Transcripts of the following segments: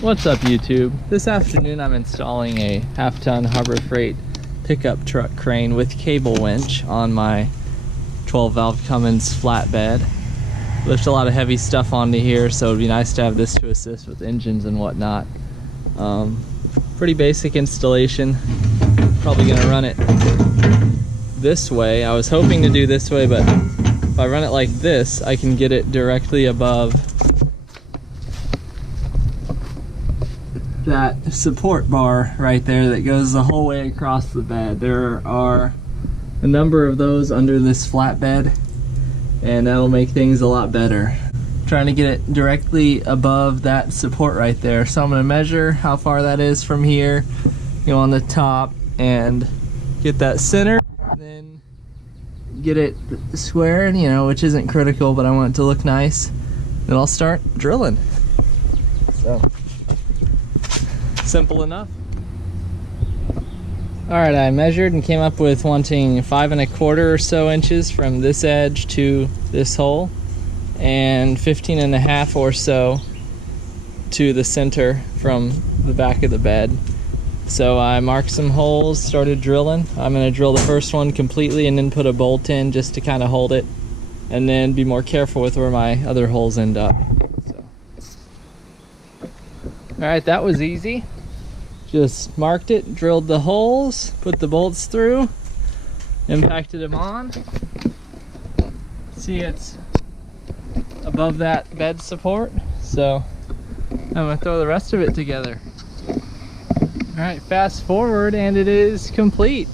What's up, YouTube? This afternoon I'm installing a half-ton Harbor Freight pickup truck crane with cable winch on my 12-valve Cummins flatbed. Lift a lot of heavy stuff onto here, so it'd be nice to have this to assist with engines and whatnot. Pretty basic installation. Probably gonna run it this way. I was hoping to do this way, but if I run it like this, I can get it directly above that support bar right there that goes the whole way across the bed. There are a number of those under this flatbed, and that'll make things a lot better. Trying to get it directly above that support right there. So I'm going to measure how far that is from here, go on the top and get that center, then get it squared, you know, which isn't critical, but I want it to look nice. Then I'll start drilling. So simple enough. Alright, I measured and came up with wanting 5 1/4 or so inches from this edge to this hole, and 15 1/2 or so to the center from the back of the bed. So I marked some holes, started drilling. I'm going to drill the first one completely and then put a bolt in just to kind of hold it, and then be more careful with where my other holes end up. Alright, that was easy. Just marked it, drilled the holes, put the bolts through, impacted them on. See, it's above that bed support, so I'm gonna throw the rest of it together. Alright, fast forward and it is complete.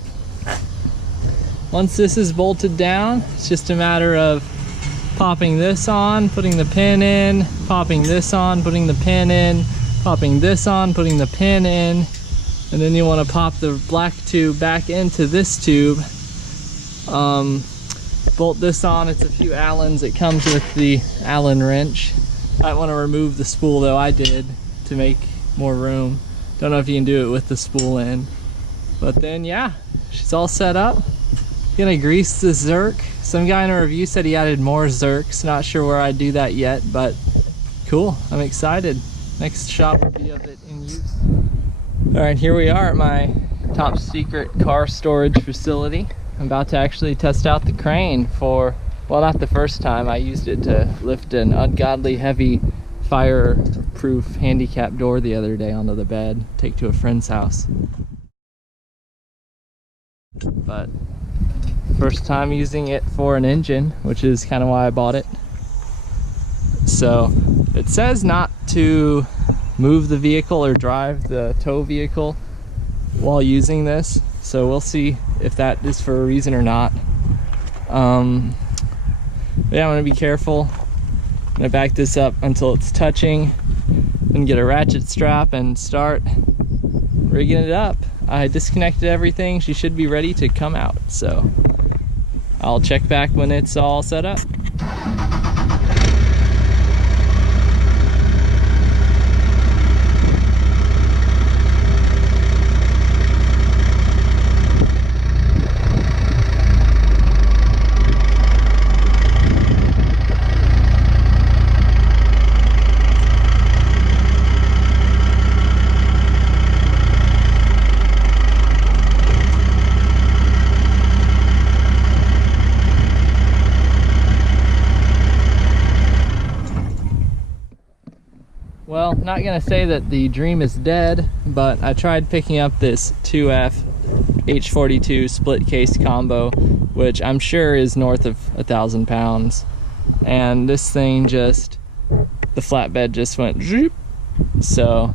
Once this is bolted down, it's just a matter of popping this on, putting the pin in, popping this on, putting the pin in, popping this on, putting the pin in, and then you want to pop the black tube back into this tube. Bolt this on. It's a few Allens. It comes with the Allen wrench. I want to remove the spool though. I did, to make more room. Don't know if you can do it with the spool in. But then yeah, she's all set up. Gonna grease the Zerk. Some guy in a review said he added more Zerks. Not sure where I'd do that yet, but cool. I'm excited. Next shot will be of it in use. Alright, here we are at my top secret car storage facility. I'm about to actually test out the crane for, well, not the first time. I used it to lift an ungodly heavy fireproof handicap door the other day onto the bed, take to a friend's house. But first time using it for an engine, which is kind of why I bought it. So it says not to move the vehicle or drive the tow vehicle while using this, so we'll see if that is for a reason or not. But yeah, I'm gonna be careful. I'm gonna back this up until it's touching, then get a ratchet strap and start rigging it up. I disconnected everything. She should be ready to come out, so I'll check back when it's all set up. Well, not gonna say that the dream is dead, but I tried picking up this 2F H42 split case combo, which I'm sure is north of 1,000 pounds. And this thing just, the flatbed just went zoop. So,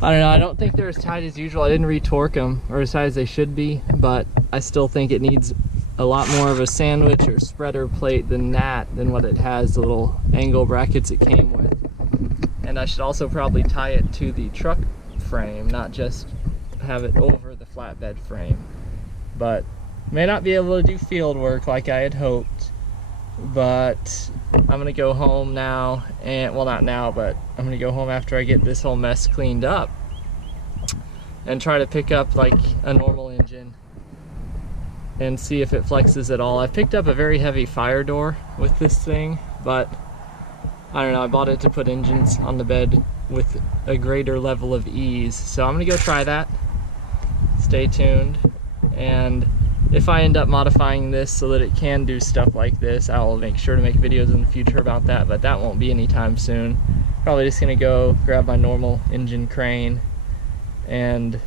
I don't know, I don't think they're as tight as usual. I didn't re-torque them, or as tight as they should be, but I still think it needs a lot more of a sandwich or spreader plate than what it has, the little angle brackets it came with. And I should also probably tie it to the truck frame, not just have it over the flatbed frame. But may not be able to do field work like I had hoped. But I'm gonna go home now, and well, not now, but I'm gonna go home after I get this whole mess cleaned up and try to pick up like a normal engine and see if it flexes at all. I picked up a very heavy fire door with this thing, but I don't know, I bought it to put engines on the bed with a greater level of ease. So I'm gonna go try that. Stay tuned. And if I end up modifying this so that it can do stuff like this, I'll make sure to make videos in the future about that, but that won't be anytime soon. Probably just gonna go grab my normal engine crane and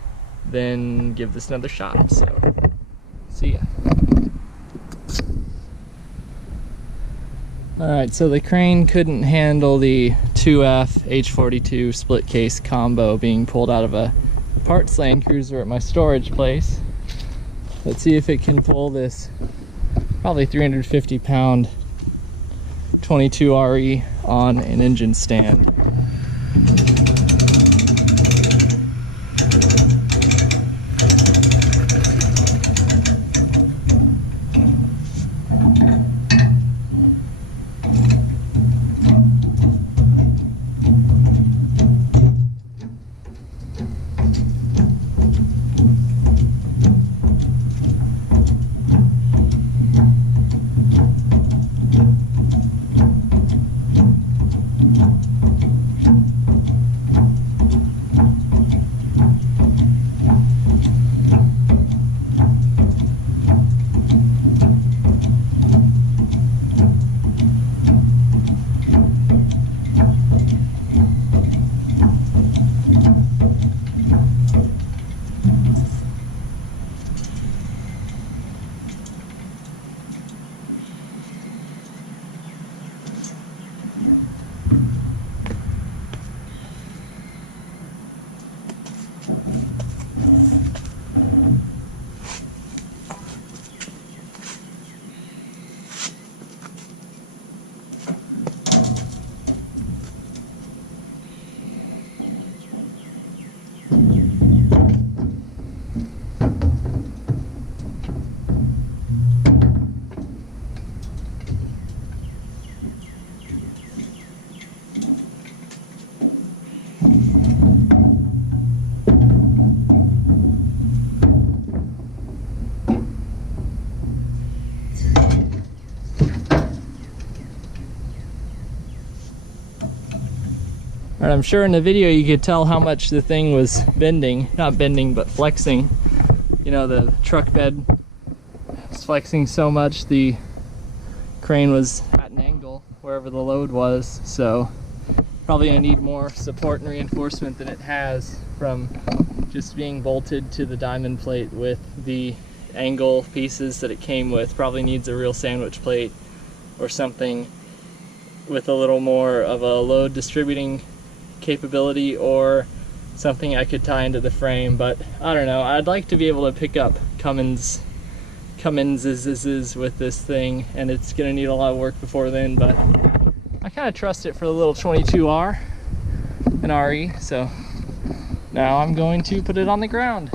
then give this another shot. So, see ya. Alright, so the crane couldn't handle the 2F H42 split case combo being pulled out of a parts Land Cruiser at my storage place. Let's see if it can pull this probably 350 pound 22RE on an engine stand. And I'm sure in the video you could tell how much the thing was bending, not bending, but flexing. You know, the truck bed was flexing so much the crane was at an angle wherever the load was, so probably gonna need more support and reinforcement than it has from just being bolted to the diamond plate with the angle pieces that it came with. Probably needs a real sandwich plate or something with a little more of a load distributing capability, or something I could tie into the frame. But I don't know, I'd like to be able to pick up Cummins with this thing, and it's gonna need a lot of work before then, but I kind of trust it for the little 22R and RE. So now I'm going to put it on the ground.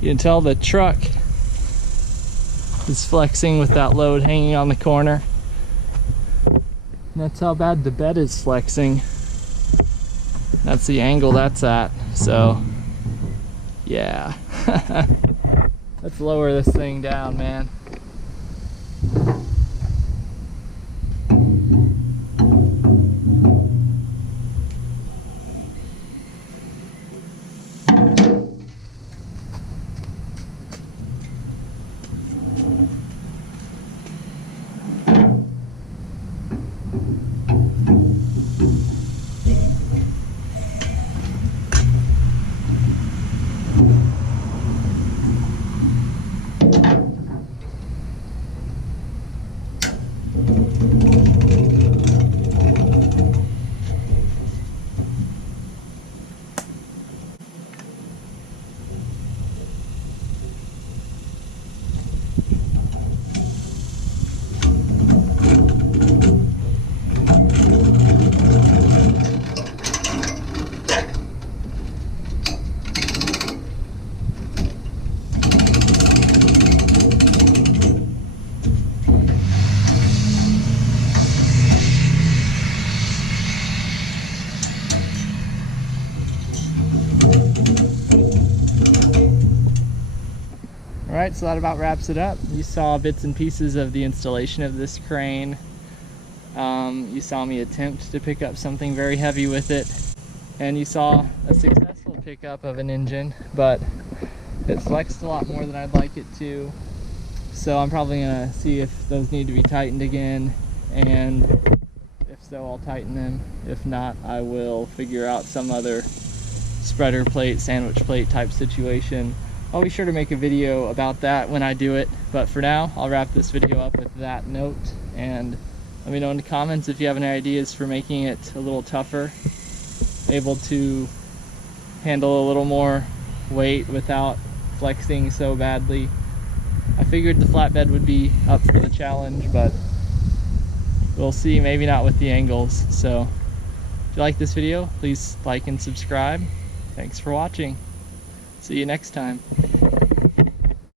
You can tell the truck is flexing with that load hanging on the corner. And that's how bad the bed is flexing. That's the angle that's at. So, yeah. Let's lower this thing down, man. Alright, so that about wraps it up. You saw bits and pieces of the installation of this crane. You saw me attempt to pick up something very heavy with it. And you saw a successful pickup of an engine, but it flexed a lot more than I'd like it to. So I'm probably gonna see if those need to be tightened again, and if so, I'll tighten them. If not, I will figure out some other spreader plate, sandwich plate type situation. I'll be sure to make a video about that when I do it, but for now, I'll wrap this video up with that note, and let me know in the comments if you have any ideas for making it a little tougher, able to handle a little more weight without flexing so badly. I figured the flatbed would be up for the challenge, but we'll see, maybe not with the angles. So if you like this video, please like and subscribe. Thanks for watching. See you next time.